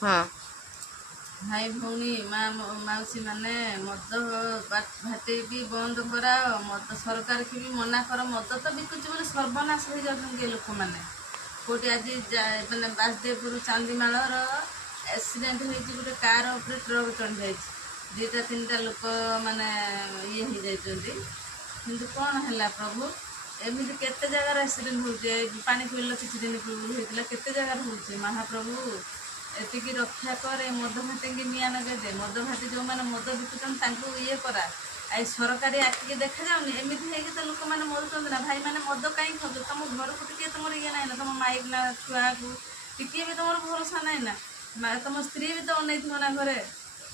ହଁ ଭାଇ ଭଉଣୀ ମାଉସୀ ମାନେ ମଦ ଭାଟିକି ବନ୍ଦ କରାଅ। ମଦ ସରକାରకి ବି ମନା କର। ମଦ ତ ବିକୁଛି ବୋଲି ସର୍ବନାଶ ହେଇଯାଉଛନ୍ତି ଏ ଲୋକମାନେ। କେଉଁଠି ଆଜି ମାନେ ବାସଦେବପୁର ଚାନ୍ଦିମାଳର ଆକ୍ସିଡେଣ୍ଟ ହେଇଛି, ଗୋଟେ କାର ଉପରେ ଟ୍ରକ୍ ଚଢ଼ିଯାଇଛି, 2-3ଟା ଲୋକ ମାନେ ଇଏ ହେଇଯାଇଛନ୍ତି। କିନ୍ତୁ କ'ଣ ହେଲା ପ୍ରଭୁ, ଏମିତି କେତେ ଜାଗାରେ ଆକ୍ସିଡେଣ୍ଟ ହେଉଛି। ପାଣି କୋଇଲ କିଛି ଦିନ ପୂର୍ବରୁ ହେଇଥିଲା, କେତେ ଜାଗାରେ ହେଉଛି। ମହାପ୍ରଭୁ ଏତିକି ରକ୍ଷା କରେ। ମଦ ଭାଟିକି ନିଆଁ ନଗେଇଦେ। ମଦ ଭାଟି ଯେଉଁମାନେ ମଦ ବିକୁଛନ୍ତି ତାଙ୍କୁ ଇଏ କରା। ଆଉ ସରକାରୀ ଆଖିକି ଦେଖାଯାଉନି, ଏମିତି ହେଇକି ତ ଲୋକମାନେ ମରୁଛନ୍ତି ନା। ଭାଇମାନେ ମଦ କାହିଁକି ଖାଉଛ? ତମ ଘରକୁ ଟିକେ ତୁମର ଇଏ ନାହିଁ ନା, ତମ ମାଇକ୍ ନା ଛୁଆକୁ ଟିକିଏ ବି ତୁମର ଭରସା ନାହିଁ ନା। ତମ ସ୍ତ୍ରୀ ବି ତ ଅନେଇଥିବ ନା ଘରେ,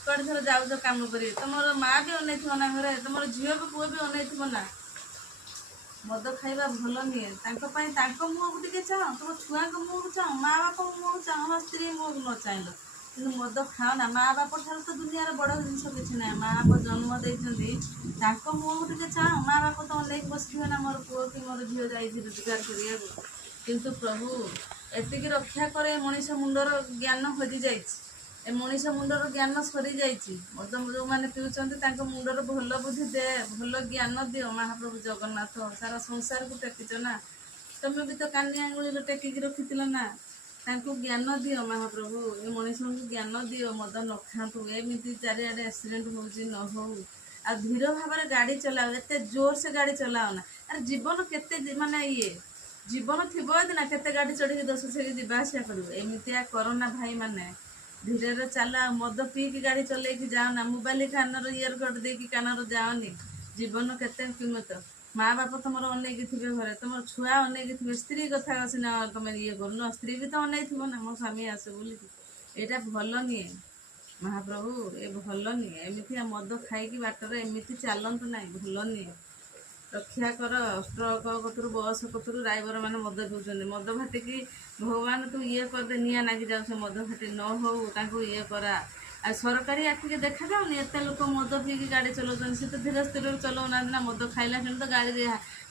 କୁଆଡ଼େ ଥର ଯାଉଛ କାମ କରି। ତୁମର ମା ବି ଅନେଇଥିବ ନା ଘରେ, ତୁମର ଝିଅ ବି ପୁଅ ବି ଅନେଇଥିବ ନା। ମଦ ଖାଇବା ଭଲ ନୁହେଁ। ତାଙ୍କ ପାଇଁ ତାଙ୍କ ମୁହଁକୁ ଟିକେ ଚାହଁ, ତୁମ ଛୁଆଙ୍କ ମୁହଁକୁ ଚାହଁ, ମା ବାପଙ୍କ ମୁହଁକୁ ଚାହଁ, ସ୍ତ୍ରୀ ମୁହଁକୁ ନ ଚାହିଁଲ କିନ୍ତୁ ମଦ ଖାଅ ନା। ମା ବାପ ଠାରୁ ତ ଦୁନିଆର ବଡ଼ ଜିନିଷ କିଛି ନାହିଁ। ମା ବାପ ଜନ୍ମ ଦେଇଛନ୍ତି, ତାଙ୍କ ମୁହଁକୁ ଟିକେ ଚାହଁ। ମା ବାପ ତ ଅନେଇକି ବସିଥିବେ ନା, ମୋର ପୁଅ କି ମୋର ଝିଅ ଯାଇଛି ରୋଜଗାର କରିବାକୁ। କିନ୍ତୁ ପ୍ରଭୁ ଏତିକି ରକ୍ଷା କରେ। ମଣିଷ ମୁଣ୍ଡର ଜ୍ଞାନ ହଜିଯାଇଛି। ଏ ମଣିଷ ମୁଣ୍ଡର ଜ୍ଞାନ ସରିଯାଇଛି। ମଦ ଯେଉଁମାନେ ପିଉଛନ୍ତି ତାଙ୍କ ମୁଣ୍ଡର ଭଲ ବୁଦ୍ଧି ଦେ, ଭଲ ଜ୍ଞାନ ଦିଅ। ମହାପ୍ରଭୁ ଜଗନ୍ନାଥ ସାରା ସଂସାରକୁ ଟେକିଛ ନା, ତମେ ବି ତ କାନି ଆଙ୍ଗୁଳିରେ ଟେକିକି ରଖିଥିଲ ନା। ତାଙ୍କୁ ଜ୍ଞାନ ଦିଅ ମହାପ୍ରଭୁ। ଏ ମଣିଷଙ୍କୁ ଜ୍ଞାନ ଦିଅ, ମଦ ନ ଖାଆନ୍ତୁ। ଏମିତି ଚାରିଆଡ଼େ ଆକ୍ସିଡେଣ୍ଟ ହେଉଛି, ନ ହଉ। ଆଉ ଧୀର ଭାବରେ ଗାଡ଼ି ଚଲାଅ, ଏତେ ଜୋରସେ ଗାଡ଼ି ଚଲାଅ ନା। ଆରେ ଜୀବନ କେତେ ମାନେ ଜୀବନ ଥିବ ଯଦି ନା, କେତେ ଗାଡ଼ି ଚଢ଼ିକି 10 ଛେକି ଯିବା ଆସିବା କରିବ। ଏମିତିଆ କରୋନା ଭାଇମାନେ ଧୀରେରେ ଚାଲ। ଆଉ ମଦ ପିଇକି ଗାଡ଼ି ଚଲେଇକି ଯାଅନା। ମୋବାଇଲ କାନର ଇୟରକଡ଼ ଦେଇକି କାନର ଯାଅନି। ଜୀବନ କେତେ କିମତ। ମା ବାପ ତମର ଅନେଇକି ଥିବେ ଘରେ, ତମର ଛୁଆ ଅନେଇକି ଥିବେ। ସ୍ତ୍ରୀ କଥା ସିନା ତମେ ଇଏ କରୁନ, ସ୍ତ୍ରୀ ବି ତ ଅନେଇଥିବ ନା, ମୋ ସ୍ୱାମୀ ଆସେ ବୋଲିକି। ଏଇଟା ଭଲ ନୁହେଁ ମହାପ୍ରଭୁ, ଏ ଭଲ ନୁହେଁ। ଏମିତିଆ ମଦ ଖାଇକି ବାଟରେ ଏମିତି ଚାଲନ୍ତୁ ନାହିଁ, ଭଲ ନୁହେଁ। ରକ୍ଷା କର। ଟ୍ରକ କତୁରୁ ବସ୍ କତୁରୁ ଡ୍ରାଇଭର ମାନେ ମଦ ପିଉଛନ୍ତି। ମଦ ଭାଟିକି ଭଗବାନ ତୁ ଇଏ କରିଦେ, ନିଆଁ ଲାଗି ଯାଉ ସେ ମଦ ଭାଟି, ନ ହଉ ତାଙ୍କୁ ଇଏ କରା। ଆଉ ସରକାରୀ ଆଖିକି ଦେଖାଯାଉନି, ଏତେ ଲୋକ ମଦ ପିଇକି ଗାଡ଼ି ଚଲାଉଛନ୍ତି। ସେ ତ ଧୀରେ ସ୍ଥିରରେ ଚଲାଉନାହାନ୍ତି ନା, ମଦ ଖାଇଲା କ୍ଷଣି ତ ଗାଡ଼ିରେ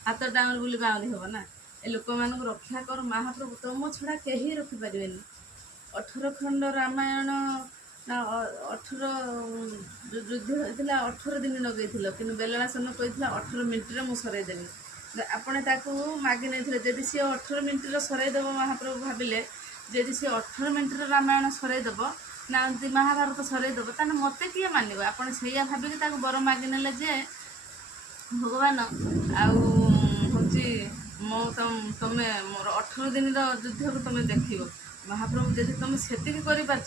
ହାତ ଡାଉନ ବୋଲି ବାଉଁରି ହେବ ନା। ଏ ଲୋକମାନଙ୍କୁ ରକ୍ଷା କର ମହାପ୍ରଭୁ, ତମ ଛଡ଼ା କେହି ରଖିପାରିବେନି। 18 ଖଣ୍ଡ ରାମାୟଣ 18 ଯୁଦ୍ଧ ହେଇଥିଲା, 18 ଦିନ ଲଗେଇଥିଲ, କିନ୍ତୁ ବେଲଣାସନ କହିଥିଲା 18 ମିନିଟ୍ରେ ମୁଁ ସରେଇଦେବି। ଆପଣ ତାକୁ ମାଗି ନେଇଥିଲେ, ଯଦି ସିଏ 18 ମିନିଟ୍ରେ ସରେଇଦେବ, ମହାପ୍ରଭୁ ଭାବିଲେ ଯଦି ସିଏ 18 ମିନିଟ୍ରେ ରାମାୟଣ ସରେଇଦେବ ନା, ମହାଭାରତ ସରେଇଦେବ, ତାହେଲେ ମୋତେ କିଏ ମାନିବ? ଆପଣ ସେଇଆ ଭାବିକି ତାକୁ ବର ମାଗିନେଲେ ଯେ ଭଗବାନ ଆଉ ହେଉଛି ତମେ ମୋର 18 ଦିନର ଯୁଦ୍ଧକୁ ତମେ ଦେଖିବ। ମହାପ୍ରଭୁ ଯଦି ତମେ ସେତିକି କରିପାରୁଛ